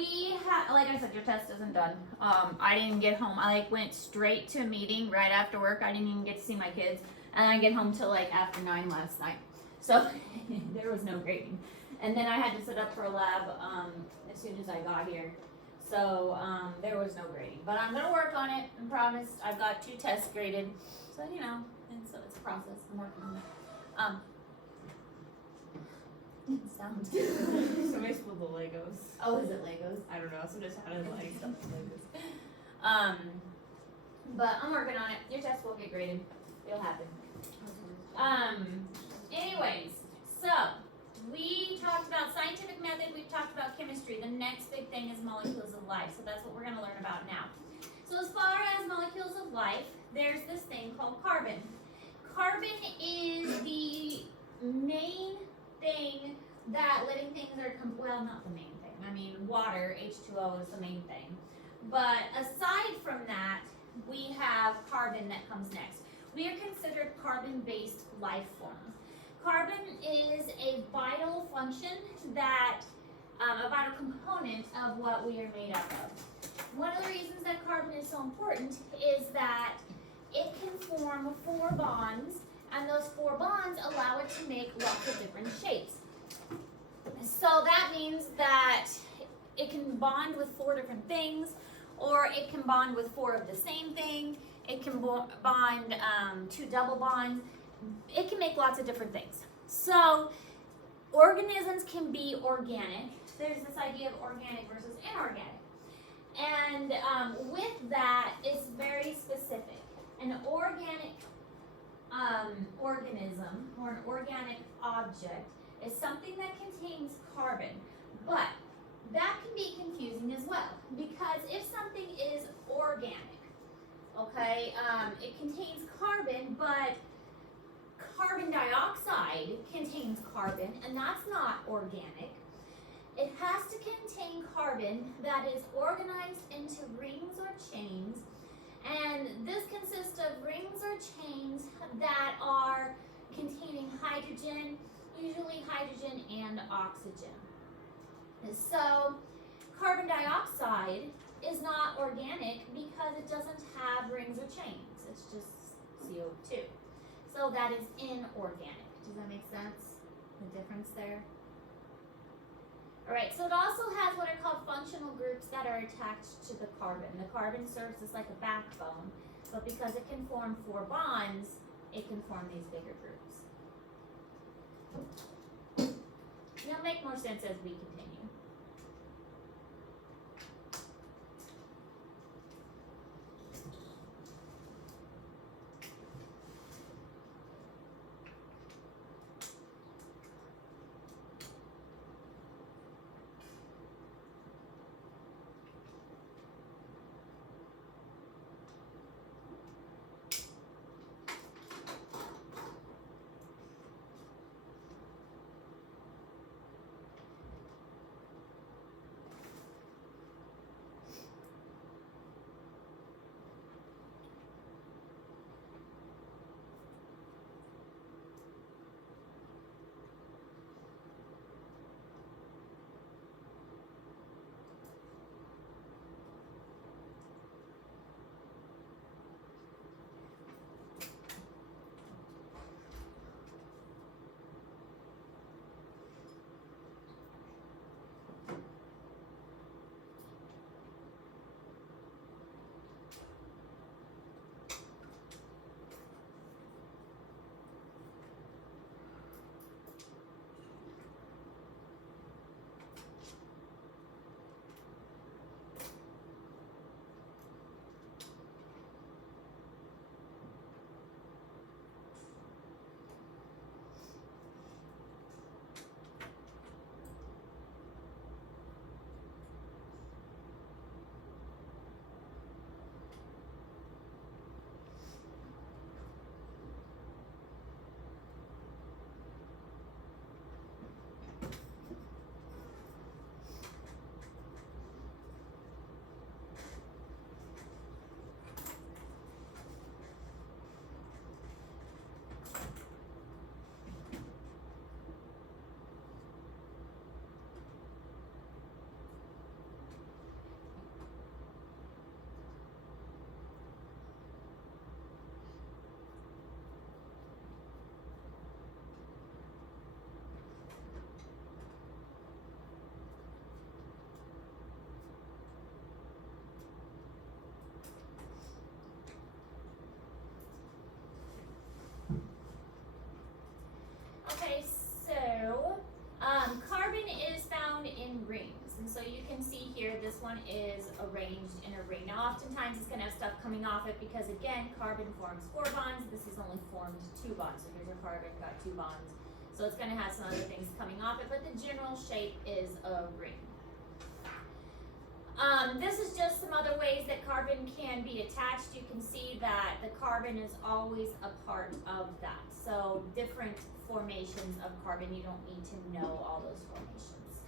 like I said, your test isn't done. I didn't get home. I like went straight to a meeting right after work. I didn't even get to see my kids, and I get home till like after 9 last night. So there was no grading, and then I had to sit up for a lab as soon as I got here. So there was no grading, but I'm gonna work on it. I promised. I've got 2 tests graded, so you know, and so it's a process. I'm working on it. Sounds good. Somebody spilled the Legos. Oh, is it Legos? I don't know. Somebody sounded like something Legos. But I'm working on it. Your test will get graded. It'll happen. Anyways, so we talked about scientific method. We've talked about chemistry. The next big thing is molecules of life. So that's what we're going to learn about now. So as far as molecules of life, there's this thing called carbon. Carbon is the main thing that living things are, well, not the main thing. I mean, water, H2O is the main thing. But aside from that, we have carbon that comes next. We are considered carbon-based life forms. Carbon is a vital function that, a vital component of what we are made up of. One of the reasons that carbon is so important is that it can form 4 bonds, and those 4 bonds allow it to make lots of different shapes. So that means that it can bond with 4 different things, or it can bond with 4 of the same thing. It can bond 2 double bonds. It can make lots of different things. So organisms can be organic. There's this idea of organic versus inorganic. And with that, it's very specific. An organic organism or an organic object is something that contains carbon, but that can be confusing as well, because if something is organic, okay, it contains carbon, but carbon dioxide contains carbon, and that's not organic. It has to contain carbon that is organized into rings or chains, and this consists of rings or chains that are containing hydrogen, usually hydrogen and oxygen. So carbon dioxide is not organic because it doesn't have rings or chains. It's just CO2. So that is inorganic. Does that make sense? The difference there? All right, so it also has what are called functional groups that are attached to the carbon. The carbon serves as like a backbone, but because it can form 4 bonds, it can form these bigger groups. It'll make more sense as we continue. Okay, so carbon is found in rings, and so you can see here this one is arranged in a ring. Now oftentimes it's going to have stuff coming off it because again carbon forms 4 bonds, this is only formed 2 bonds, so here's your carbon, got 2 bonds, so it's going to have some other things coming off it, but the general shape is a ring. This is just some other ways that carbon can be attached. You can see that the carbon is always a part of that. So different formations of carbon, you don't need to know all those formations.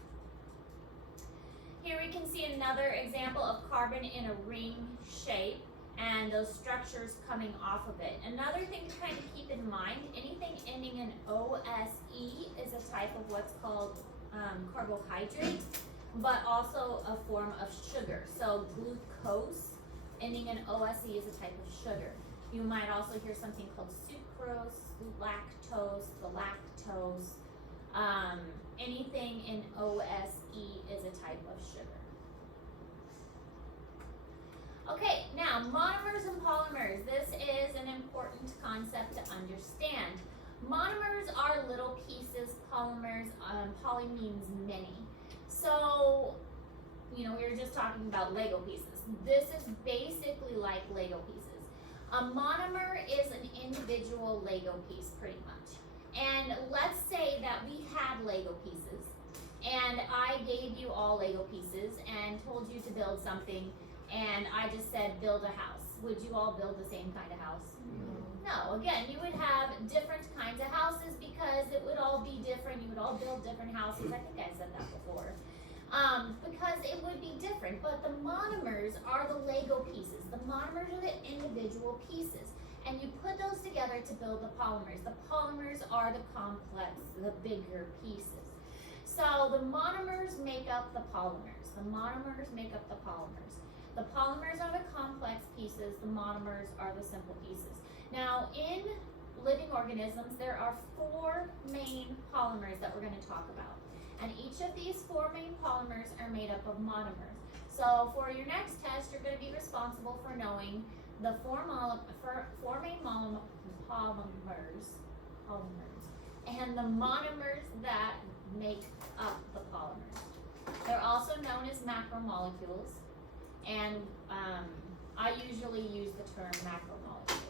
Here we can see another example of carbon in a ring shape and those structures coming off of it. Another thing to kind of keep in mind, anything ending in OSE is a type of what's called carbohydrate, but also a form of sugar. So glucose ending in OSE is a type of sugar. You might also hear something called sucrose, lactose, galactose. Anything in OSE is a type of sugar. Okay, now monomers and polymers. This is an important concept to understand. Monomers are little pieces, polymers, poly means many. So, you know, we were just talking about Lego pieces. This is basically like Lego pieces. A monomer is an individual Lego piece, pretty much. And let's say that we had Lego pieces, and I gave you all Lego pieces and told you to build something, and I just said build a house. Would you all build the same kind of house? No. Again, you would have different kinds of houses because it would all be different. You would all build different houses. I think I said that before. Because it would be different. But the monomers are the Lego pieces. The monomers are the individual pieces. And you put those together to build the polymers. The polymers are the complex, the bigger pieces. So the monomers make up the polymers. The monomers make up the polymers. The polymers are the complex pieces. The monomers are the simple pieces. Now, in living organisms, there are 4 main polymers that we're going to talk about. And each of these 4 main polymers are made up of monomers. So for your next test, you're going to be responsible for knowing the 4 main polymers, and the monomers that make up the polymers. They're also known as macromolecules, and I usually use the term macromolecules.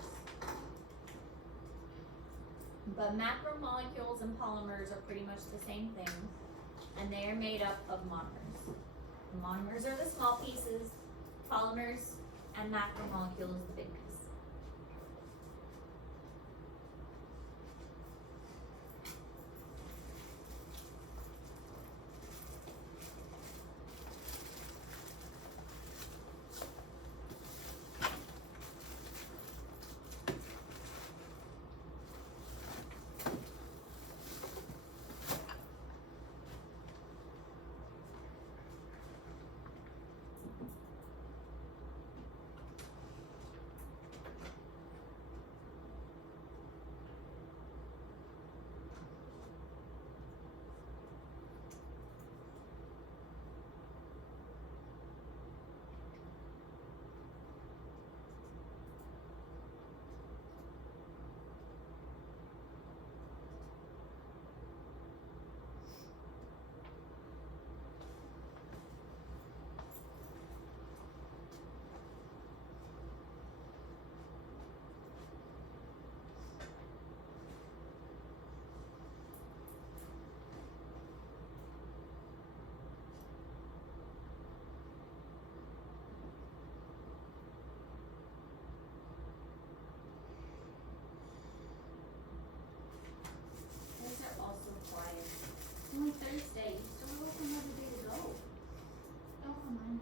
But macromolecules and polymers are pretty much the same thing, and they are made up of monomers. The monomers are the small pieces, polymers and macromolecules the big piece. On Thursday, you still don't have another day to go. Oh, come on.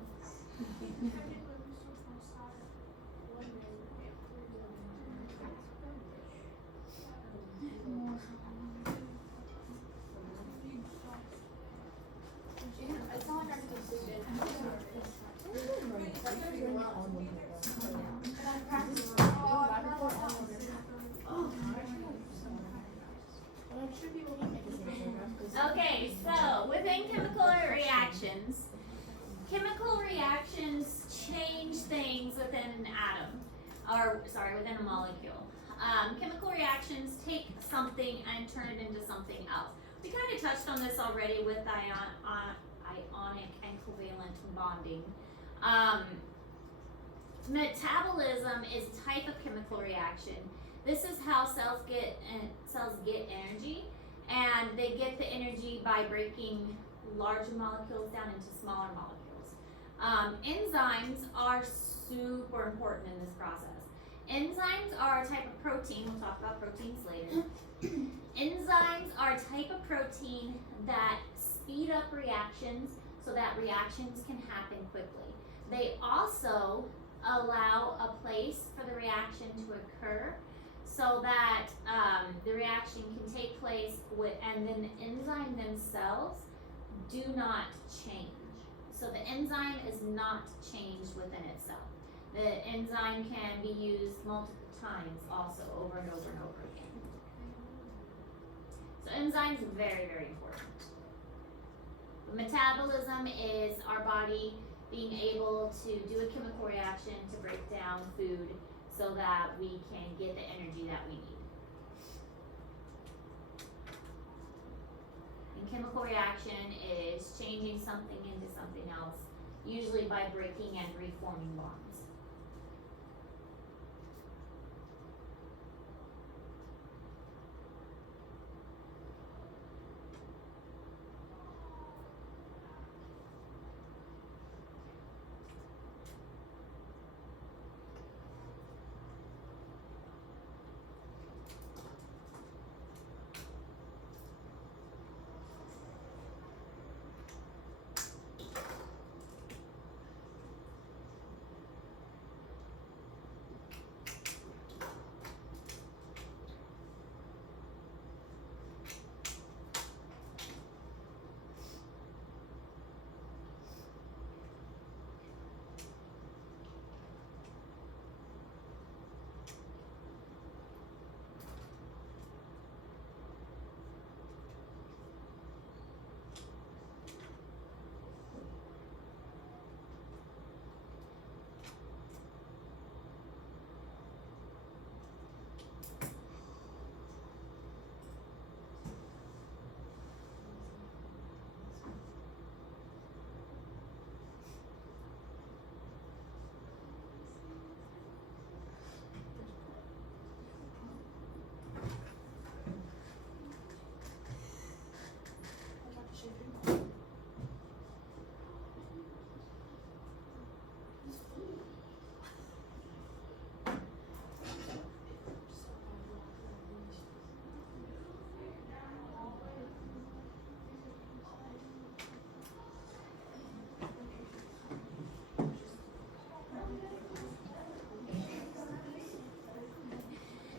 Okay, so within chemical reactions change things within an atom, within a molecule. chemical reactions take something and turn it into something else. We kind of touched on this already with ionic and covalent bonding. Metabolism is a type of chemical reaction. This is how cells get energy, and they get the energy by breaking larger molecules down into smaller molecules. Enzymes are super important in this process. Enzymes are a type of protein. We'll talk about proteins later. Enzymes are a type of protein that speed up reactions so that reactions can happen quickly. They also allow a place for the reaction to occur so that the reaction can take place and then the enzyme themselves do not change. So the enzyme is not changed within itself. The enzyme can be used multiple times also, over and over and over again. So enzymes are very, very important. But metabolism is our body being able to do a chemical reaction to break down food so that we can get the energy that we need. And chemical reaction is changing something into something else, usually by breaking and reforming bonds.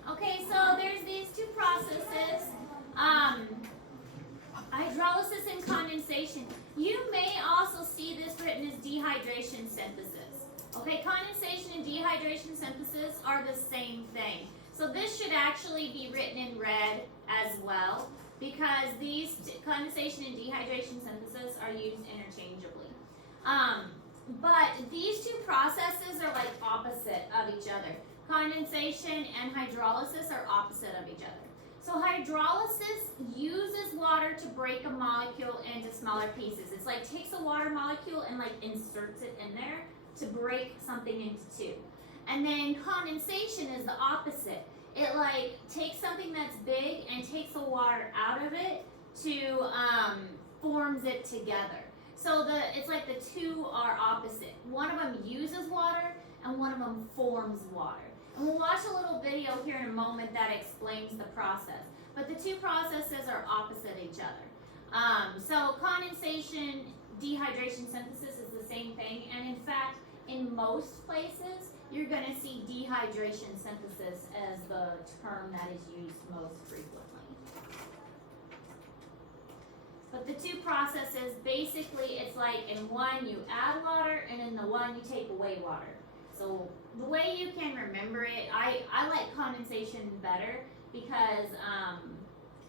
Okay, so there's these two processes, hydrolysis and condensation. You may also see this written as dehydration synthesis. Okay, condensation and dehydration synthesis are the same thing. So this should actually be written in red as well, because these condensation and dehydration synthesis are used interchangeably. But these two processes are like opposite of each other. Condensation and hydrolysis are opposite of each other. So hydrolysis uses water to break a molecule into smaller pieces. It's like takes a water molecule and like inserts it in there to break something into two. And then condensation is the opposite. It like takes something that's big and takes the water out of it to forms it together. So it's like the two are opposite. One of them uses water and one of them forms water. And we'll watch a little video here in a moment that explains the process. But the two processes are opposite each other. So condensation, dehydration synthesis is the same thing. And in fact, in most places, you're going to see dehydration synthesis as the term that is used most frequently. But the two processes, basically, it's like in one you add water, and in the one you take away water. So the way you can remember it, I like condensation better because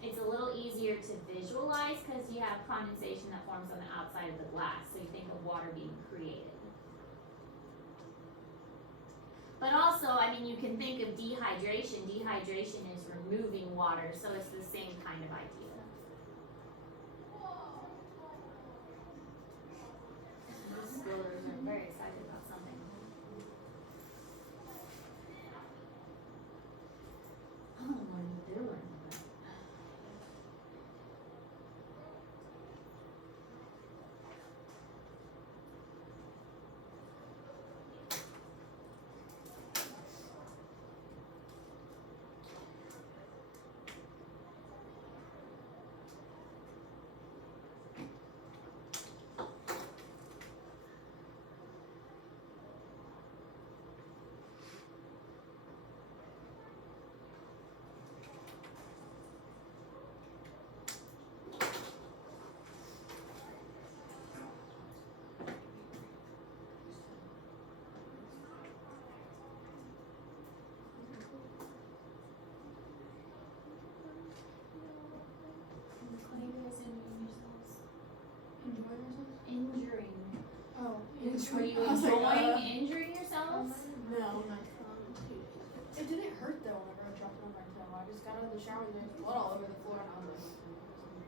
it's a little easier to visualize because you have condensation that forms on the outside of the glass. So you think of water being created. But also, I mean, you can think of dehydration. Dehydration is removing water, so it's the same kind of idea. Those schoolers are very excited about something. I don't know what I'm doing. Injuring. Oh. Are you enjoying injuring yourselves? No, not it didn't hurt though whenever I dropped it on my toe. I just got out of the shower and there was blood all over the floor and I was like,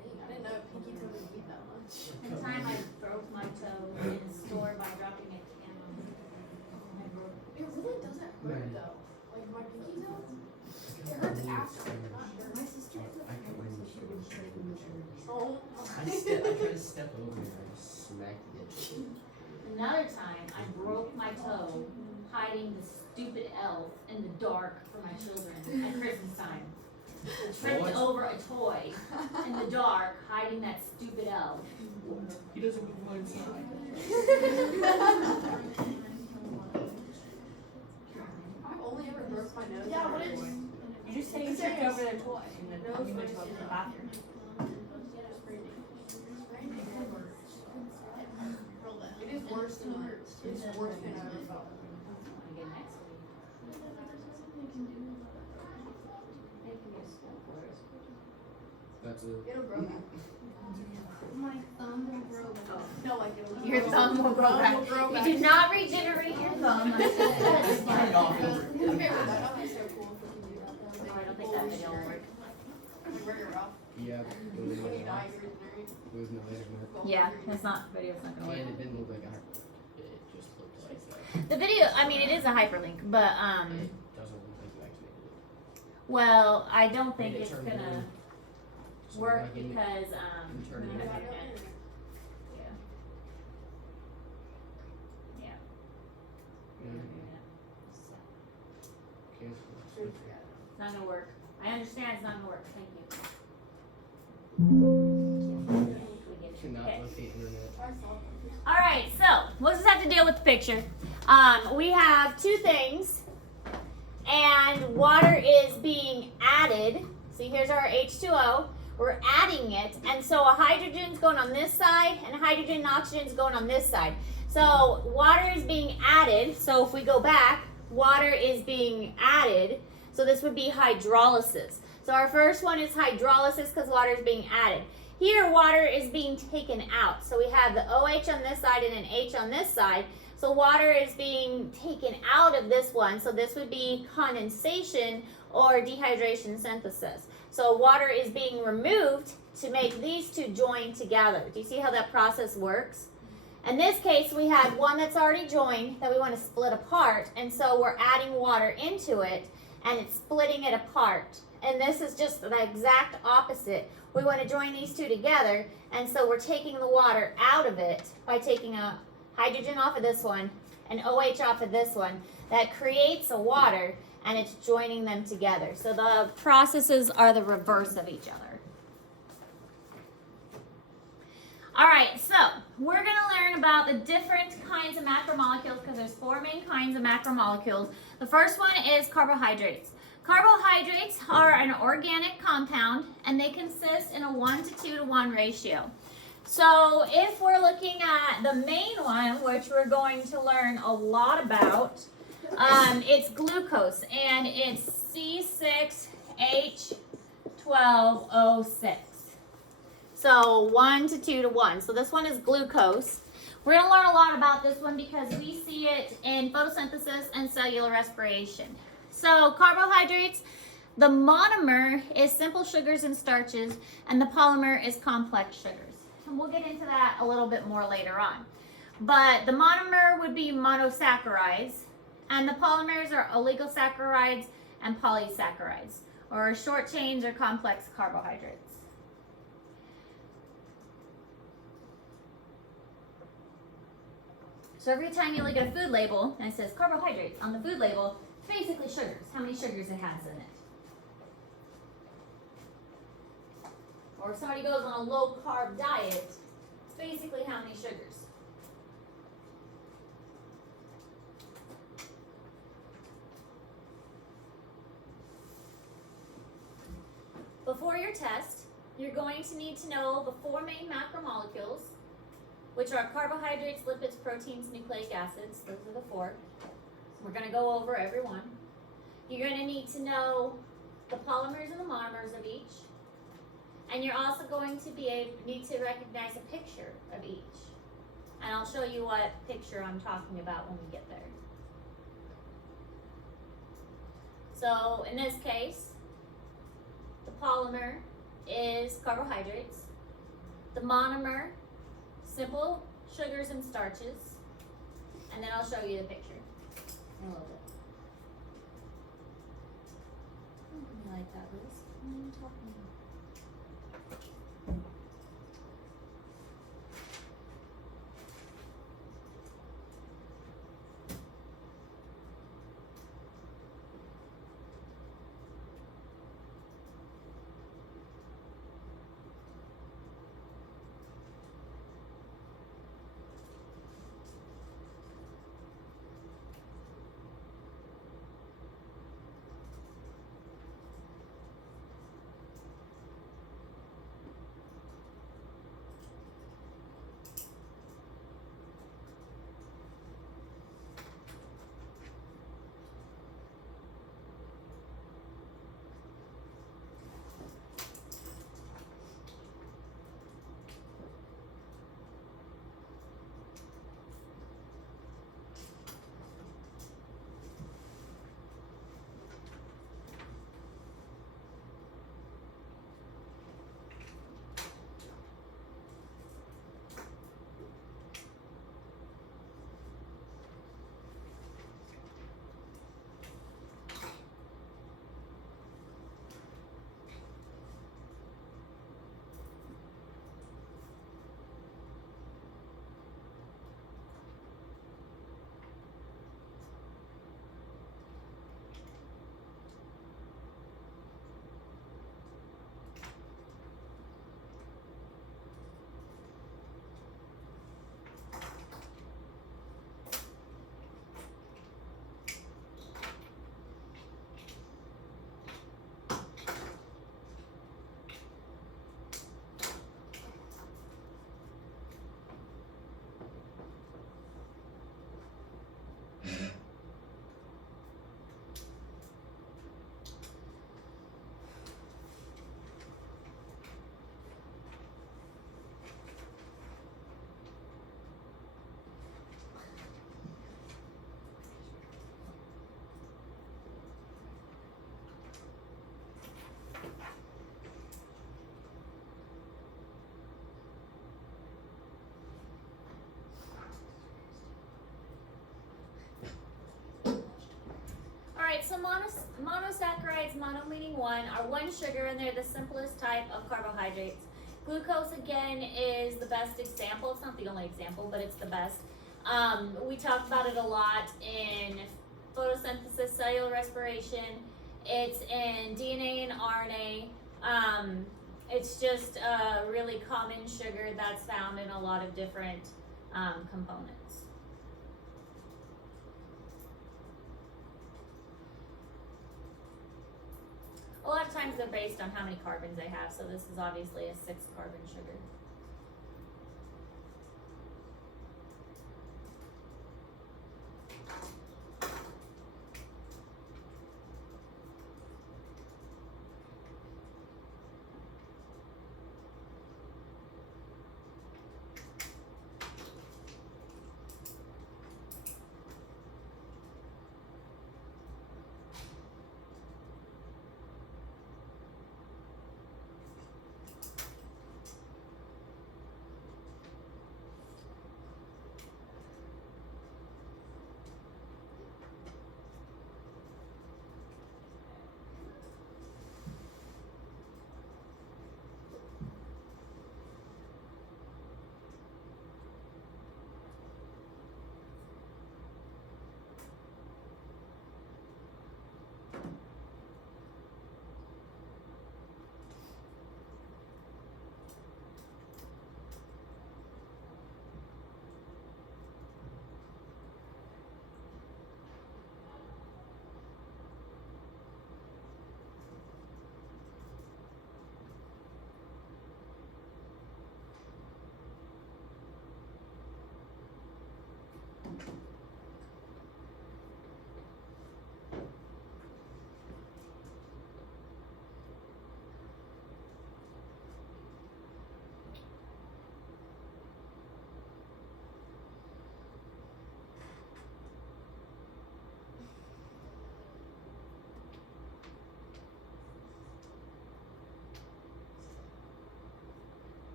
dang, I didn't know pinky toe would bleed that much. The time I broke my toe in a store by dropping a can on it. I broke. It really doesn't hurt though. Like my pinky toe, it hurts after. Not hurt. My sister has a Oh. I tried to step over and I just smacked it. Another time, I broke my toe hiding the stupid elf in the dark for my children at Christmas time. I tripped over a toy in the dark, hiding that stupid elf. He doesn't go inside. I've only ever broke my nose. Yeah, what is? You just say you tripped over their toy and then No, you went to go to the bathroom. It is worse than hurts. It's worse than I ever felt. Again next week. That's a. It'll grow back. My thumb will grow back. No, like it'll Your thumb will grow back. You do not regenerate your thumb. Slide off over. Okay, well, that'd be so cool if we can do that. Though. Oh, I don't think that video will work. Where you're off. Yeah. When you die, you're regenerate. With no internet. Yeah, it's not, video's not gonna work. And it didn't look like it just looked like The video, I mean, it is a hyperlink, but, it doesn't look like you activated it. well, I don't think Maybe it's turn gonna on. So work like in- because, turn we it don't on. have internet. Yeah. Yeah. Cancel. It's not gonna work. I understand it's not gonna work, thank you. Cannot Okay. locate internet. Alright, so, what does this have to deal with the picture? We have two things, and water is being added. So here's our H2O. We're adding it, and so a hydrogen's going on this side, and hydrogen and oxygen's going on this side. So water is being added. So if we go back, water is being added. So this would be hydrolysis. So our first one is hydrolysis because water is being added. Here, water is being taken out. So we have the OH on this side and an H on this side. So water is being taken out of this one. So this would be condensation or dehydration synthesis. So water is being removed to make these two join together. Do you see how that process works? In this case, we have one that's already joined that we want to split apart. And so we're adding water into it and it's splitting it apart. And this is just the exact opposite. We want to join these two together, and so we're taking the water out of it by taking a hydrogen off of this one and OH off of this one. That creates a water, and it's joining them together. So the processes are the reverse of each other. All right, so we're going to learn about the different kinds of macromolecules because there's four main kinds of macromolecules. The first one is carbohydrates. Carbohydrates are an organic compound, and they consist in a 1:2:1 ratio. So if we're looking at the main one, which we're going to learn a lot about, it's glucose, and it's C6H12O6. So 1 to 2 to 1. So this one is glucose. We're going to learn a lot about this one because we see it in photosynthesis and cellular respiration. So carbohydrates, the monomer is simple sugars and starches, and the polymer is complex sugars. And we'll get into that a little bit more later on. But the monomer would be monosaccharides, and the polymers are oligosaccharides and polysaccharides, or short chains or complex carbohydrates. So every time you look at a food label and it says carbohydrates on the food label, it's basically sugars, how many sugars it has in it. Or if somebody goes on a low carb diet, it's basically how many sugars. Before your test, you're going to need to know the 4 main macromolecules, which are carbohydrates, lipids, proteins, nucleic acids. Those are the 4. So we're going to go over every one. You're going to need to know the polymers and the monomers of each. And you're also going to need to recognize a picture of each. And I'll show you what picture I'm talking about when we get there. So in this case, the polymer is carbohydrates. The monomer, simple sugars and starches. And then I'll show you the picture in a little bit. You like that, Liz? What are you talking about? Alright, so monosaccharides, mono meaning one, are one sugar and they're the simplest type of carbohydrates. Glucose, again, is the best example. It's not the only example, but it's the best. We talk about it a lot in photosynthesis, cellular respiration. It's in DNA and RNA. It's just a really common sugar that's found in a lot of different components. A lot of times they're based on how many carbons they have, so this is obviously a 6-carbon sugar.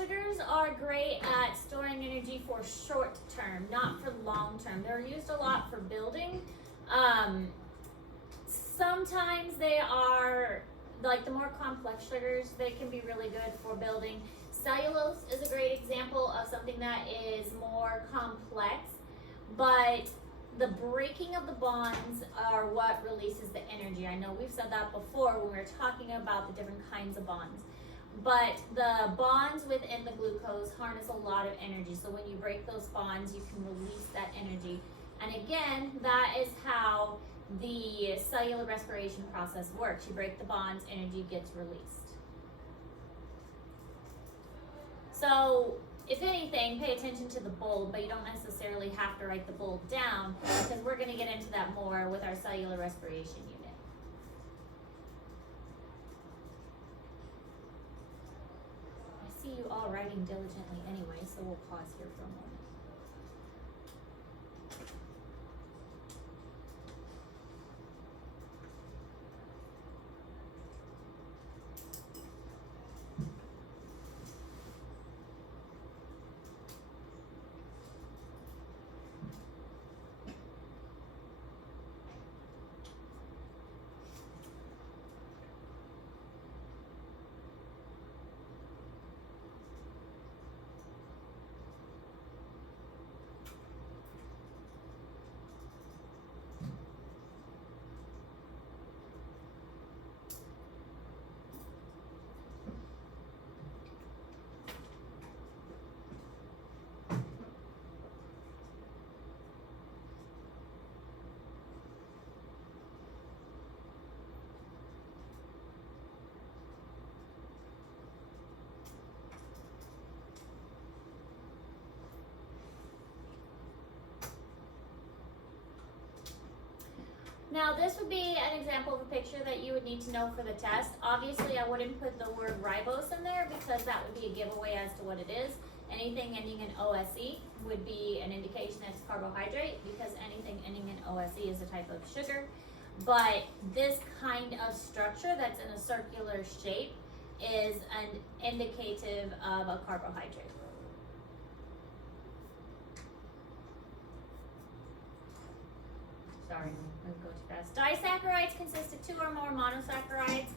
sugars are great at storing energy for short term, not for long term. They're used a lot for building. Sometimes they are, like the more complex sugars, they can be really good for building. Cellulose is a great example of something that is more complex, but the breaking of the bonds are what releases the energy. I know we've said that before when we were talking about the different kinds of bonds. But the bonds within the glucose harness a lot of energy. So when you break those bonds, you can release that energy. And again, that is how the cellular respiration process works. You break the bonds, energy gets released. So if anything, pay attention to the bold, but you don't necessarily have to write the bold down, because we're going to get into that more with our cellular respiration unit. I see you all writing diligently anyway, so we'll pause here for a moment. Now this would be an example of a picture that you would need to know for the test. Obviously I wouldn't put the word ribose in there because that would be a giveaway as to what it is. Anything ending in OSE would be an indication that it's carbohydrate, because anything ending in OSE is a type of sugar. But this kind of structure that's in a circular shape is an indicative of a carbohydrate. Sorry, I'm going too fast. Disaccharides consist of 2 or more monosaccharides.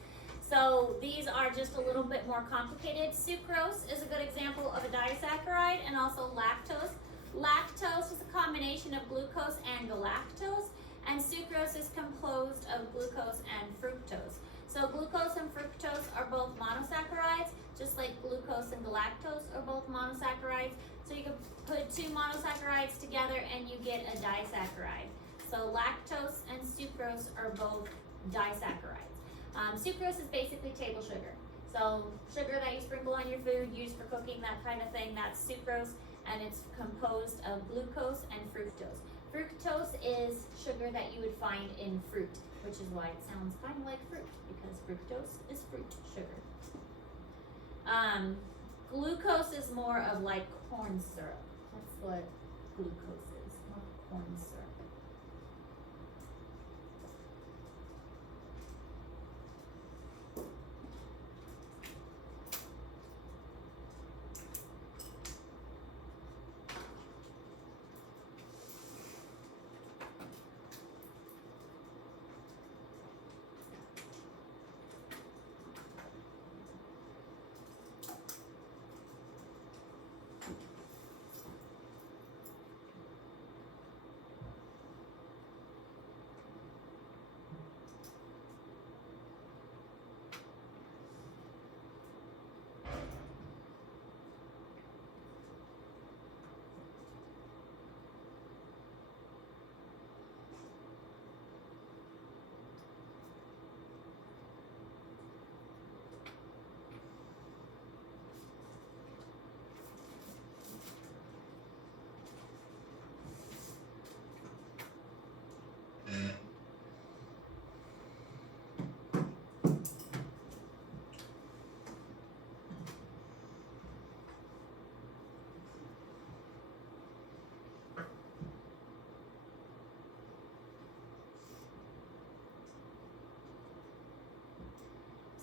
So these are just a little bit more complicated. Sucrose is a good example of a disaccharide, and also lactose. Lactose is a combination of glucose and galactose, and sucrose is composed of glucose and fructose. So glucose and fructose are both monosaccharides, just like glucose and galactose are both monosaccharides. So you can put 2 monosaccharides together and you get a disaccharide. So lactose and sucrose are both disaccharides. Sucrose is basically table sugar. So sugar that you sprinkle on your food, used for cooking, that kind of thing, that's sucrose, and it's composed of glucose and fructose. Fructose is sugar that you would find in fruit, which is why it sounds kind of like fruit, because fructose is fruit sugar. Glucose is more of like corn syrup. That's what glucose is, more corn syrup.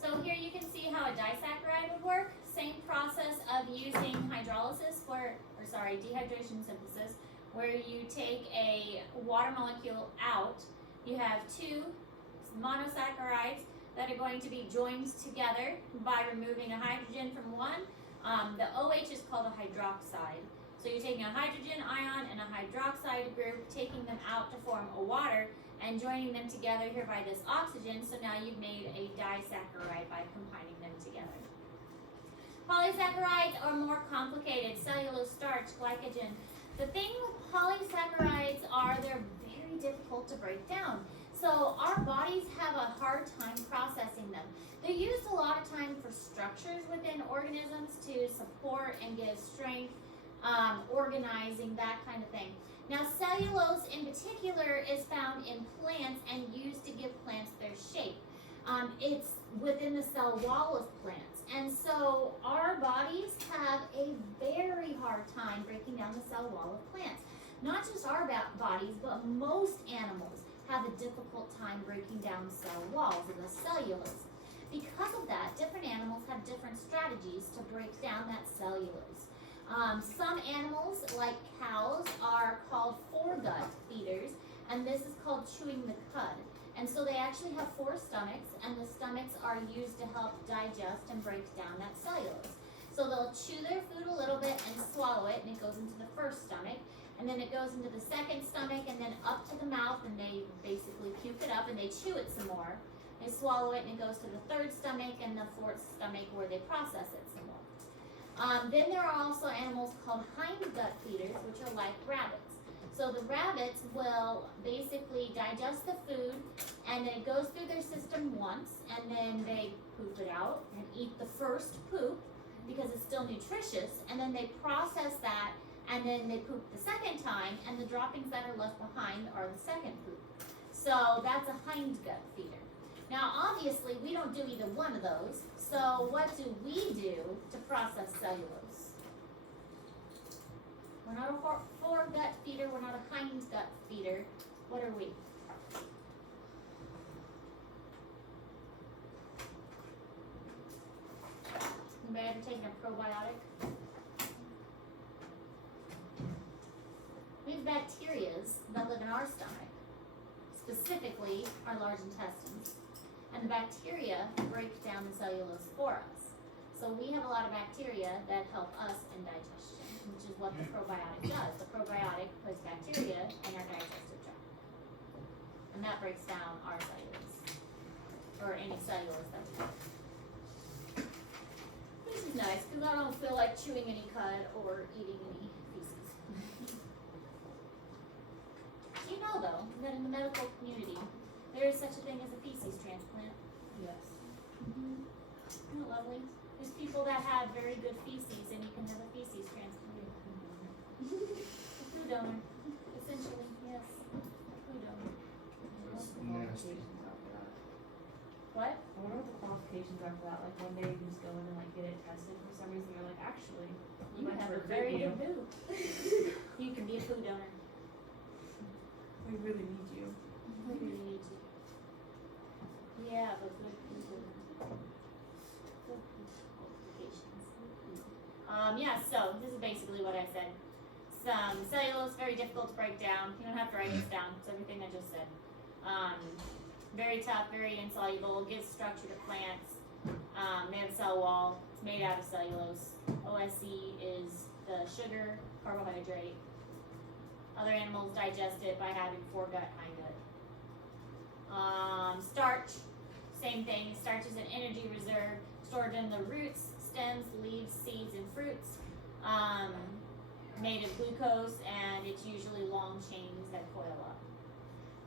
So here you can see how a disaccharide would work. same process of using dehydration synthesis, where you take a water molecule out. You have two monosaccharides that are going to be joined together by removing a hydrogen from one. The OH is called a hydroxide. So you're taking a hydrogen ion and a hydroxide group, taking them out to form a water, and joining them together here by this oxygen. So now you've made a disaccharide by combining them together. Polysaccharides are more complicated. Cellulose, starch, glycogen. The thing with polysaccharides are they're very difficult to break down. So our bodies have a hard time processing them. They're used a lot of time for structures within organisms to support and give strength, organizing, that kind of thing. Now cellulose in particular is found in plants and used to give plants their shape. It's within the cell wall of plants. And so our bodies have a very hard time breaking down the cell wall of plants. Not just our bodies, but most animals have a difficult time breaking down cell walls of the cellulose. Because of that, different animals have different strategies to break down that cellulose. Some animals, like cows, are called foregut feeders, and this is called chewing the cud. And so they actually have 4 stomachs, and the stomachs are used to help digest and break down that cellulose. So they'll chew their food a little bit and swallow it, and it goes into the first stomach, and then it goes into the second stomach, and then up to the mouth, and they basically puke it up, and they chew it some more. They swallow it, and it goes to the third stomach and the fourth stomach where they process it some more. Then there are also animals called hindgut feeders, which are like rabbits. So the rabbits will basically digest the food, and then it goes through their system once, and then they poop it out and eat the first poop because it's still nutritious, and then they process that, and then they poop the second time, and the droppings that are left behind are the second poop. So that's a hindgut feeder. Now obviously we don't do either one of those, so what do we do to process cellulose? We're not a foregut feeder, we're not a hindgut feeder. What are we? Anybody ever taken a probiotic? We have bacterias that live in our stomach, specifically our large intestines. And the bacteria break down the cellulose for us. So we have a lot of bacteria that help us in digestion, which is what the probiotic does. The probiotic puts bacteria in our digestive tract. And that breaks down our cellulose, or any cellulose that we have. Which is nice, because I don't feel like chewing any cud or eating any feces. Do you know, though, that in the medical community, there is such a thing as a feces transplant? Yes. Mm-hmm. Isn't it lovely? There's people that have very good feces, and you can have a feces transplant. A food donor, essentially, yes. A food donor. That's What are the nasty. qualifications are for that? What? I wonder what the qualifications are for that. Like one day you just go in and like get it tested for some reason. They're like, actually, You might have a very good boo. You can be a food donor. we really need you. We really need to. Yeah, but good people. Good qualifications. Yeah, so this is basically what I said. Some cellulose, very difficult to break down. You don't have to write this down. It's everything I just said. Very tough, very insoluble, gives structure to plants. They have a cell wall. It's made out of cellulose. OSC is the sugar, carbohydrate. Other animals digest it by having foregut, hindgut. Starch, same thing. Starch is an energy reserve stored in the roots, stems, leaves, seeds, and fruits. Made of glucose, and it's usually long chains that coil up.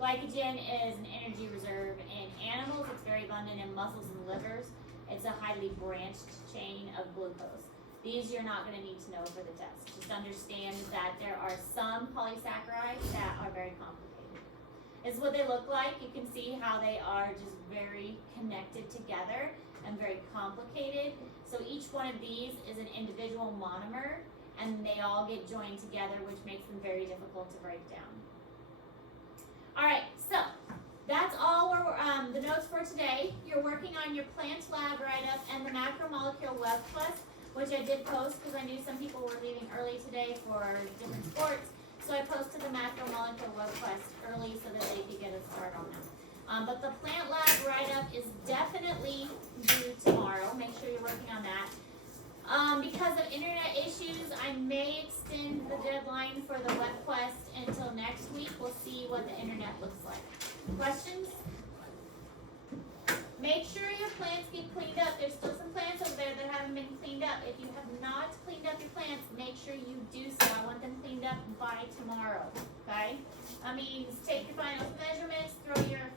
Glycogen is an energy reserve in animals. It's very abundant in muscles and livers. It's a highly branched chain of glucose. These you're not going to need to know for the test. Just understand that there are some polysaccharides that are very complicated. This is what they look like. You can see how they are just very connected together and very complicated. So each one of these is an individual monomer, and they all get joined together, which makes them very difficult to break down. All right, so that's all the notes for today. You're working on your plant lab write-up and the macromolecule web quest. which I did post because I knew some people were leaving early today for different sports. So I posted the Macromolecules request early so that they could get a start on that. But the plant lab write-up is definitely due tomorrow. Make sure you're working on that. Because of internet issues, I may extend the deadline for the web quest until next week. We'll see what the internet looks like. Questions? Make sure your plants get cleaned up. There's still some plants over there that haven't been cleaned up. If you have not cleaned up your plants, make sure you do so. I want them cleaned up by tomorrow, okay? That means take your final measurements, throw your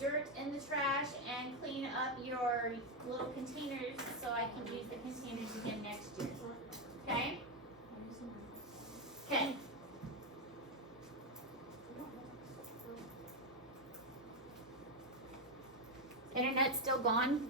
dirt in the trash, and clean up your little containers so I can use the containers again next year, okay? Okay. Internet's still gone?